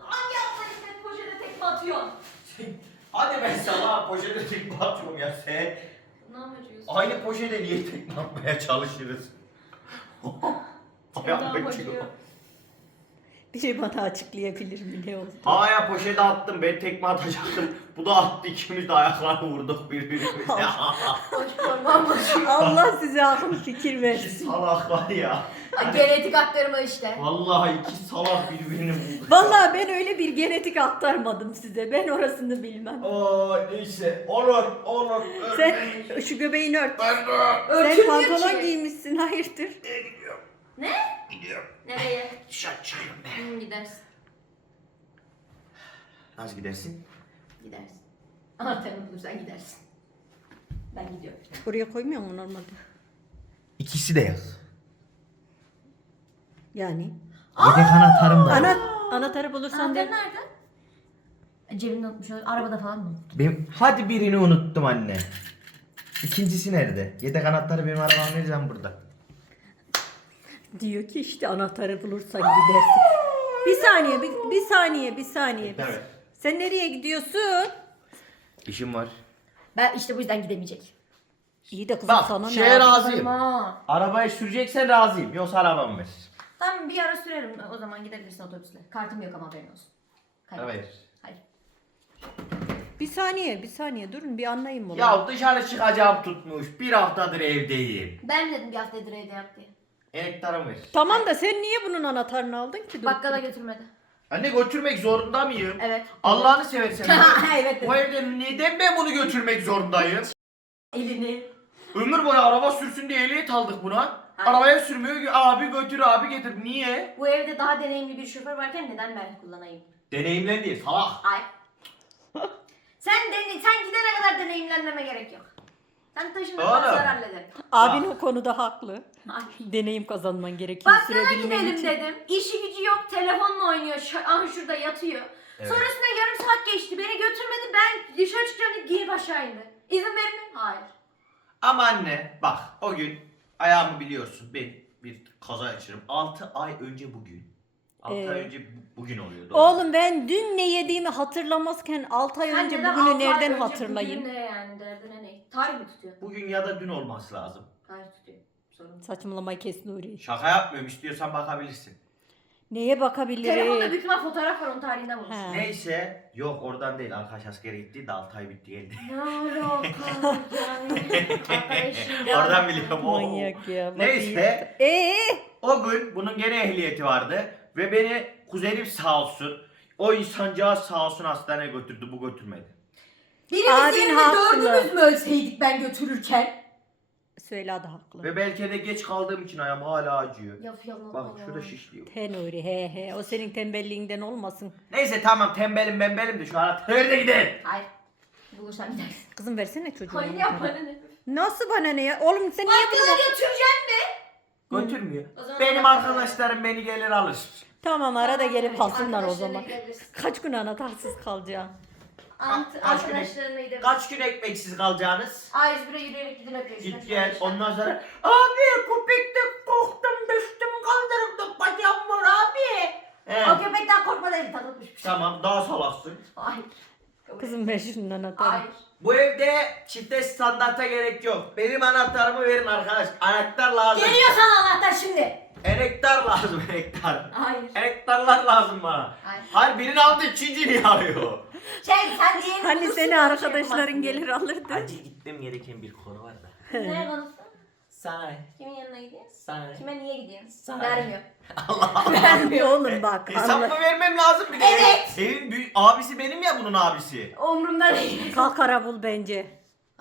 Hangi işte poşete tekme atıyorsun? Hadi ben sana poşete tekme atıyorum ya sen. Ne yapıyorsun? Aynı poşete niye tekme atmaya çalışırız? Ayağım acıyor. Biri bana açıklayabilir mi ne oldu? Havaya poşete attım ben tekme atacaktım. Bu da attı ikimiz de ayaklarını vurduk birbirimize. Allah size akıl fikir İki versin. salaklar ya. Genetik aktarma işte. Vallahi iki salak birbirini buldu. Vallahi ben öyle bir genetik aktarmadım size. Ben orasını bilmem. Oo neyse olur olur. Sen şu göbeğini ört. Ben de. Sen Örtülmüyor pantolon ki. giymişsin hayırdır? Ne? Gidiyorum. Nereye? Dışarı çıkıyorum gidersin. Nasıl gidersin? Gidersin. Anahtarını bulursan gidersin. Ben gidiyorum. Oraya koymuyor mu normalde? İkisi de yaz. Yani. Yedek anahtarım da yok. Ana, anahtarı bulursan Anahtar de. nerede? Cebinde unutmuş. olabilir. Arabada falan mı? Benim, hadi birini unuttum anne. İkincisi nerede? Yedek anahtarı benim arabam nereden burada? Diyor ki işte anahtarı bulursan gidersin. Bir saniye, bir, bir saniye, bir saniye. Bir- Evet. Sen nereye gidiyorsun? İşim var. Ben işte bu yüzden gidemeyecek. İyi de kızım Bak sana şeye ne? razıyım. Ama. Arabayı süreceksen razıyım. Yoksa arabamı ver. Tamam bir ara sürerim. O zaman gidebilirsin otobüsle. Kartım yok ama haberin olsun. Hayır. Ver. Hayır. Bir saniye, bir saniye durun bir anlayayım bunu. Ya dışarı çıkacağım tutmuş. Bir haftadır evdeyim. Ben dedim bir haftadır evde yap diye. Enektarımı ver. Tamam da sen niye bunun anahtarını aldın ki? Bakkala götürmedi. Anne götürmek zorunda mıyım? Evet. Allah'ını seversen. evet Bu evde neden ben bunu götürmek zorundayım? Elini. Ömür boyu araba sürsün diye ehliyet aldık buna. Hayır. Arabaya sürmüyor ki abi götür abi getir. Niye? Bu evde daha deneyimli bir şoför varken neden ben kullanayım? Deneyimlen diye salak. Hayır. sen dene, sen gidene kadar deneyimlenmeme gerek yok. Sen taşındıktan Oğlum. sonra hallederim. Abin o konuda haklı. Deneyim kazanman gerekiyor Bakkala sürebilmen gidelim için. dedim. İşi gücü yok. Telefonla oynuyor. Şu, ah şurada yatıyor. Evet. Sonrasında yarım saat geçti. Beni götürmedi. Ben dışarı çıkacağım diye girip aşağı indi. İzin verir mi? Hayır. Ama anne bak o gün ayağımı biliyorsun ben bir kaza geçirdim. 6 ay önce bugün. 6 Ee, ay önce bu- bugün oluyor. doğru. Oğlum ben dün ne yediğimi hatırlamazken 6 ay Sen önce bugünü ay nereden önce hatırlayayım? Bugün ne yani derdine ne? Tarih mi tutuyor? Bugün ya da dün olması lazım. Tarih tutuyor. Sorun. Saçmalamayı kes Nuri. Şaka yapmıyorum istiyorsan bakabilirsin. Neye bakabilirim? Telefonda büyük ihtimal fotoğraf var onun tarihinden bulmuş. He. Neyse yok oradan değil arkadaş askere gitti de 6 ay bitti geldi. Ne alaka yani? Oradan biliyorum. Oo. Manyak ya. Neyse. Ee? O gün bunun gene ehliyeti vardı ve beni kuzenim sağ olsun o insancağız sağ olsun hastaneye götürdü bu götürmedi. Birimiz Abin haklı. dördümüz mü ölseydik ben götürürken? Süheyla da haklı. Ve belki de geç kaldığım için ayağım hala acıyor. Ya yalan Bak ya. şurada şişliyor. He Nuri he he. O senin tembelliğinden olmasın. Neyse tamam tembelim membelim de şu an nerede gidelim? Hayır. Bulursan gidersin. Kızım versene çocuğuna. Hayır yap bana ne? Nasıl bana ne ya? Oğlum sen niye Bakkala bunu... götüreceksin mi? Götürmüyor. O zaman Benim arkadaşlarım beni gelir alır. Tamam arada gelip alsınlar o zaman. Kaç gün anahtarsız kalacağım? Ant- Kaç gün- Arkadaşlarına gidebilirsin. Kaç gün ekmeksiz kalacaksınız? A101'e yürüyerek yok. Git gel ondan sonra abi köpekte korktum düştüm kaldırımda bacağım var abi. He. O köpekten korkma değil tanıtmış şey. Tamam daha salaksın. Hayır. Kızım ver şunun anahtarı. Hayır. Bu evde çifte standarta gerek yok. Benim anahtarımı verin arkadaş. Anahtar lazım. Geliyor sana anahtar şimdi. Enektar lazım enektar. Hayır. Enektarlar lazım bana. Hayır. Hayır birini aldı ikinci niye arıyor? Şey sen Hani bulursun, seni şey arkadaşların yapamazsın. gelir alırdı. Acil gitmem gereken bir konu var da. Ne konusu? Sana. Kimin yanına gidiyorsun? Sana. Kime niye gidiyorsun? Sana. Vermiyor. Vermiyor oğlum bak. Hesap Allah. mı vermem lazım bir de? Evet. Evin büyük abisi benim ya bunun abisi. Umurumda değil. Kalk ara bul bence.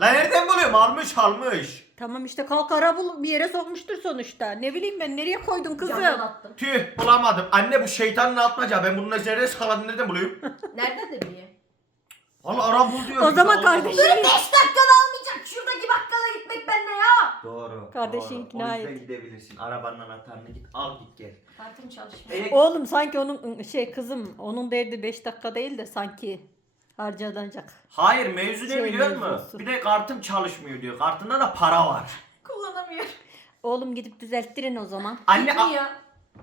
Lan nereden buluyorum? Almış almış. Tamam işte kalk ara bul bir yere sokmuştur sonuçta. Ne bileyim ben nereye koydun kızım? Camdan attım. Tüh bulamadım. Anne bu şeytanın atmaca. Ben bunun nerede sakladığını nereden buluyorum? Nereden de biliyor? Valla ara bul diyor. O zaman kardeşim- Allah. 5 dakikada almayacak. Şuradaki bakkala gitmek benimle ya. Doğru. Kardeşin doğru. ikna O yüzden et. gidebilirsin. Arabanın anahtarını git al git gel. Kartım çalışmıyor. Elek- Oğlum sanki onun şey kızım onun derdi 5 dakika değil de sanki harcanacak. Hayır mevzu ne Şey biliyor mevzusu. musun? Bir de kartım çalışmıyor diyor. Kartında da para var. Kullanamıyor. Oğlum gidip düzelttirin o zaman. Anne a- Gitmiyor.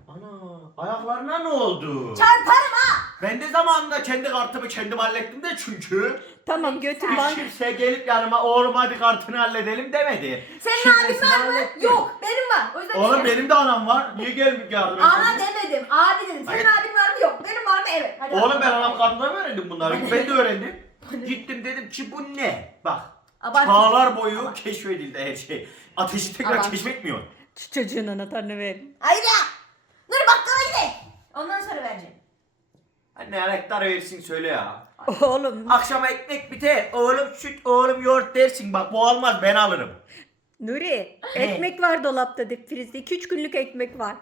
Ana Ayaklarına ne oldu? Çarparım ha. Ben de zamanında kendi kartımı kendim hallettim de çünkü. Tamam götür Hiç bank. kimse gelip yanıma oğlum hadi kartını halledelim demedi. Senin Şifresini abin var mı? hallettim. Yok. Benim var. O yüzden Oğlum şey- benim de anam var. Niye gelip yardım Ana etmedin? demedim. Abi dedim. Senin Hayır. abin var mı? Yok. Benim var mı? Evet. Hadi Oğlum ben anam karnından öğrendim bunları. Ben de öğrendim. Gittim dedim ki bu ne? Bak. Abart. Çağlar boyu keşfedildi her şey. Ateşi tekrar Abart. keşfetmiyor. Şu çocuğun anahtarını ver. Hayır ya. Dur bakkala gidelim. Ondan sonra vereceğim. Anne anahtar versin söyle ya. Oğlum Akşama ekmek biter. Oğlum süt, oğlum yoğurt dersin. Bak bu olmaz ben alırım. Nuri ekmek var dolapta dip frizde. 2-3 günlük ekmek var.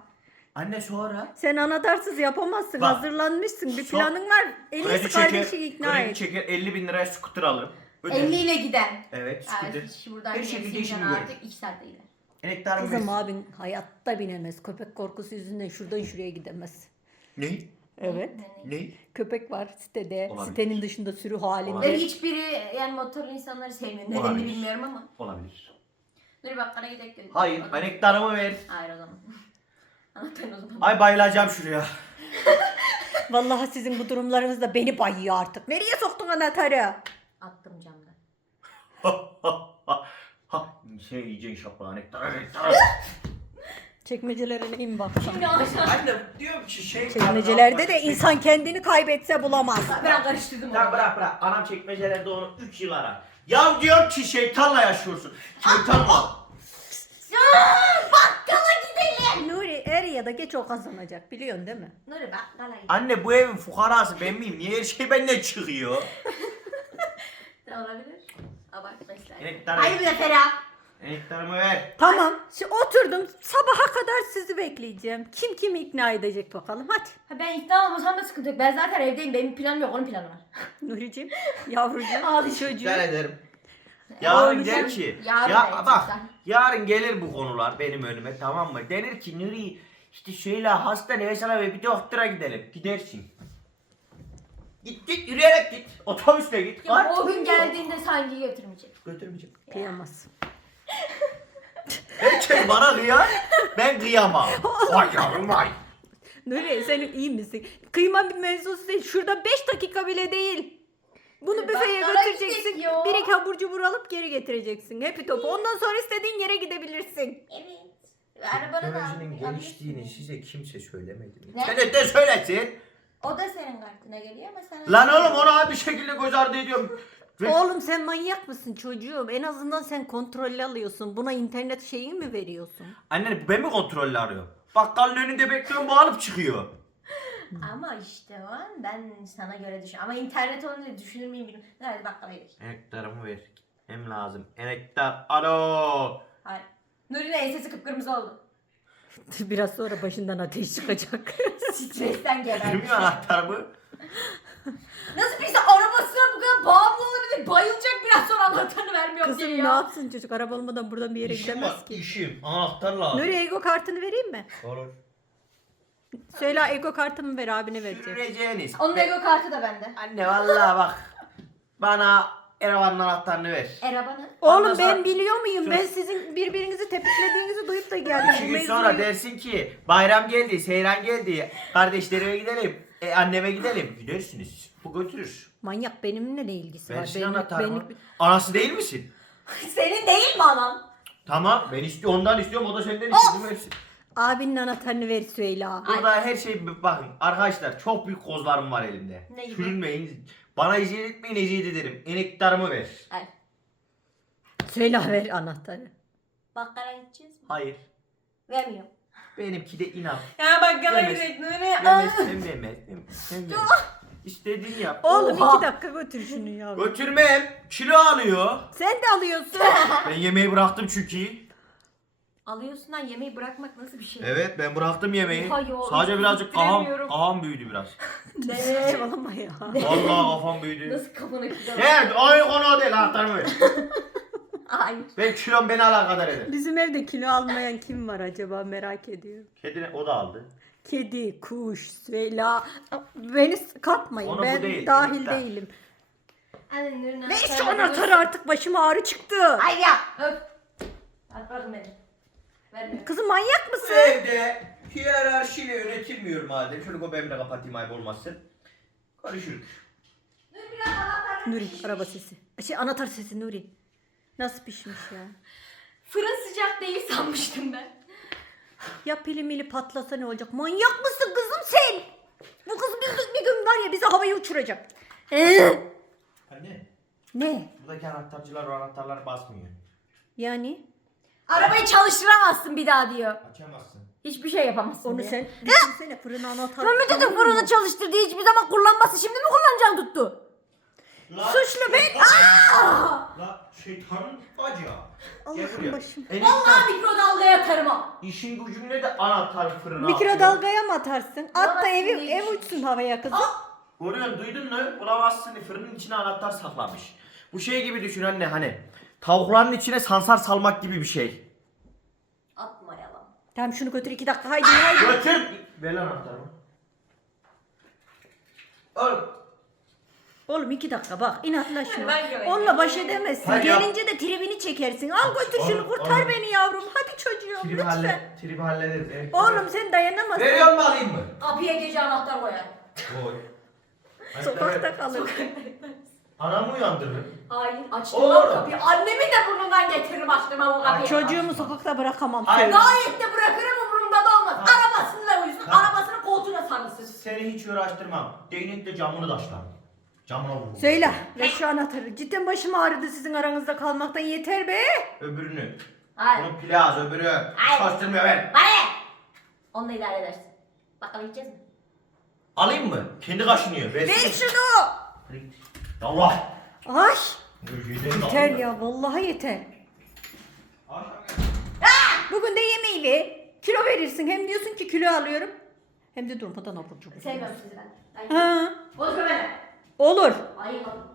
Anne sonra. Sen anahtarsız yapamazsın. Bak. Hazırlanmışsın. Bir Son- planın var. En Kredi iyisi çeker, kardeşi ikna kredi et. çeker 50 bin liraya scooter alırım. Öder. 50 ile giden. Evet scooter. İş buradan Her şekilde işimi artık 2 saatte gider. Enektarım Kızım versin. abin hayatta binemez. Köpek korkusu yüzünden şuradan şuraya gidemez. Ne? Evet. Ne? Köpek var sitede. Olabilir. Sitenin dışında sürü halinde. Olabilir. Hiçbiri yani motorlu insanları sevmiyor. Nedenini Olabilir. bilmiyorum ama. Olabilir. Dur bakkala gidelim. Hayır enektarımı ver. Hayır o zaman. Anahtarını o zaman. Ay bayılacağım şuraya. Vallahi sizin bu durumlarınız da beni bayıyor artık. Nereye soktun anahtarı? Attım camdan. ha, şey yiyeceksin şapla enektar enektar. Baksam. Şimdi aşağı. Anne diyorum ki şey... Çekmecelerde de insan kendini kaybetse bulamaz. Ben karıştırdım Tamam onu. bırak bırak. Anam çekmecelerde onu 3 yıl arar. Ya diyor ki şeytanla yaşıyorsun. Şeytanla. Ya, bakkala gidelim. Nuri er ya da geç o kazanacak biliyorsun değil mi? Nuri bakkala gidelim. Anne bu evin fukarası ben miyim? Niye her şey benden çıkıyor? Ne olabilir? Abart mesela. Enektar Hayır be Ferah. Enektarımı ver. Tamam. Şimdi oturdum sabaha kadar sizi bekleyeceğim. Kim kimi ikna edecek bakalım hadi. Ha, ben ikna olmasam da sıkıntı yok. Ben zaten evdeyim. Benim planım yok. Onun planı var. Nuri'cim yavrucuğum Ağlayacağım. çocuğum. Rica ederim. Yarın Oğlum, der ki yarın ya evet, bak yarın gelir bu konular benim önüme tamam mı? Denir ki Nuri işte şöyle hastaneye sana ve bir doktora gidelim. Gidersin. Git git yürüyerek git. Otobüsle git. Ya, o gün yok. geldiğinde sanki götürmeyecek. Götürmeyeceğim. Kıyamaz. Herkes bana kıyar. Ben kıyamam. Vay yavrum vay. Nuri sen iyi misin? Kıyma bir mevzusu değil. Şurada 5 dakika bile değil. Bunu büfeye bakkala götüreceksin. gittik ya. Bir iki abur cubur alıp geri getireceksin. Hepi topu. Ondan sonra istediğin yere gidebilirsin. Evet. Arabana da Teknolojinin geliştiğini alıyorsun. size kimse söylemedi mi? Ne? Sen de söylesin. O da senin kartına geliyor ama sen... Lan oğlum ona bir şekilde göz ardı ediyorum. Ve- Oğlum sen manyak mısın çocuğum? En azından sen kontrollü alıyorsun. Buna internet şeyi mi veriyorsun? Anne ben mi kontrollü arıyorum? Bakkalın önünde bekliyorum bu alıp çıkıyor. Ama işte o an ben sana göre düşün. Ama internet olunca düşünür müyüm bilmiyorum. Hadi bakkala gidelim. Enektarımı ver. Hem lazım. Enektar. Alo. Hayır. Nuri'nin ensesi kıpkırmızı oldu. Biraz sonra başından ateş çıkacak. Stresten gebermiş. Bilmiyor anahtarımı. Nasıl birisi arabasına bu kadar bağımlı olabilir? Bayılacak biraz sonra vermiyorum Kızım diye ne ya. yapsın çocuk? Araba olmadan buradan bir yere İşim gidemez var. ki. İşim. Anahtar lazım. Nuri Ego kartını vereyim mi? Olur. Söyle Ego kartımı ver abine vereceğim. Süreceğiniz. Onun ego kartı da bende. Anne vallahi bak. Bana Eravan'ın anahtarını ver. Eraban'ı. Oğlum sonra- ben biliyor muyum? Ben sizin birbirinizi tepiklediğinizi duyup da geldim. İki Bu gün mevzuyu- sonra dersin ki bayram geldi, seyran geldi. Kardeşlerime gidelim. E, anneme gidelim. Gidersiniz. Bu götürür. Manyak benimle ne ilgisi var? Versin Benim- anahtarımı. benim- Anası değil misin? Senin değil mi anam? Tamam ben istiyorum ondan istiyorum o da senden istiyor. Versin. Abinin anahtarını ver Süheyla. Burada her şey bakın arkadaşlar çok büyük kozlarım var elimde. Ne gibi? Sürünmeyin. Bana eziyet etmeyin eziyet ederim. Enektarımı ver. Hayır. Söyle ver anahtarı. Bakkala gideceğiz mi? Hayır. Vermiyorum. Benimki de inat. Ya bakkala Yemez. gidelim. Demezsem demez. Sen ver. İstediğini yap. Oğlum Oha. iki dakika götür şunu ya. Götürmem. Kilo alıyor. Sen de alıyorsun. Ben yemeği bıraktım çünkü. Alıyorsun lan yemeği bırakmak nasıl bir şey? Evet ben bıraktım yemeği. Yo, Sadece birazcık kafam, bilemiyorum. kafam büyüdü biraz. Ne? Saçmalama ya. Vallahi kafam büyüdü. Nasıl kafana kilo? Evet aynı konu o değil anahtarımı. Hayır. Ben kilom beni alakadar eder. Bizim evde kilo almayan kim var acaba merak ediyorum. Kedine o da aldı. Kedi, kuş, Süheyla. Beni katmayın. Onu bu ben değil, dahil Elif'ten. değilim. Şu anahtarını anahtarı artık başıma ağrı çıktı. Hayır ya. Öp. At bırakın beni. Vermiyorum. Kızım manyak mısın? Evde Hiyerarşiyle yönetilmiyor madem. Şöyle o benimle kapatayım ayıp olmasın. Konuşuruz. Biraz anahtarları Nuri pişmiş. araba sesi. Şey anahtar sesi Nuri. Nasıl pişmiş ya? Fırın sıcak değil sanmıştım ben. Ya pili mili patlasa ne olacak? Manyak mısın kızım sen? Bu kız bir, bir gün var ya bizi havaya uçuracak. Ee? Anne. ne? Buradaki anahtarcılar o anahtarları basmıyor. Yani? Arabayı çalıştıramazsın bir daha diyor. Açamazsın. Hiçbir şey yapamazsın Onu diyor. sen düşünsene fırın anahtar. Ben mi dedim fırını çalıştır diye hiçbir zaman kullanması şimdi mi kullanacaksın tuttu? La, Suçlu ben. La şeytanın bacağı. Allah'ım başım. Vallahi mikrodalgaya atarım o. İşin gücümle de anahtar fırına Mikrodalgaya mı atarsın? At da evi ev uçsun havaya kızım. Görüyorsun duydun mu? Bulamazsın fırının içine anahtar saklamış. Bu şey gibi düşün anne hani. Tavukların içine sansar salmak gibi bir şey. Atmayalım. Tamam şunu götür iki dakika haydi haydi. Götür. Ver lan anahtarımı. Oğlum. Oğlum iki dakika bak inatla şunu. Onunla baş edemezsin. Yap. Gelince de tribini çekersin. Al götür şunu Oğlum, kurtar oğlum. beni yavrum. Hadi çocuğum Tribi, lütfen. halle, tribi hallederiz. Evet. Oğlum sen dayanamazsın. Veriyor mu alayım mı? Kapıya gece anahtar koyar. Oy. Sokakta kalır. Anamı uyandırırım. Hayır açtım Oğlum. lan kapıyı. Annemi de burnundan getiririm açtım bu kapıyı. Çocuğumu sokakta bırakamam. Hayır. Gayet de bırakırım umurumda da olmaz. Ha. Arabasıyla uyusun, Ha. arabasını koltuğuna sarılsın. Seni hiç uğraştırmam. Değnekle camını taşlarım. Camına vururum. Söyle. Ver şu anahtarı. Cidden başım ağrıdı sizin aranızda kalmaktan yeter be. Öbürünü. Hayır. Bunun plaz öbürü. Hayır. Çalıştırmıyor ver. Bana ne? Onunla idare edersin. Bakalım gideceğiz mi? Alayım mı? Kendi kaşınıyor. Ver Versin. şunu. Allah. Ay. Yeter ya vallahi yeter. Bugün de yemeği ver. Kilo verirsin. Hem diyorsun ki kilo alıyorum. Hem de durmadan abur cubur. Sevmiyorum sizi ben. Ha, Bozma beni. Olur. Ayıp.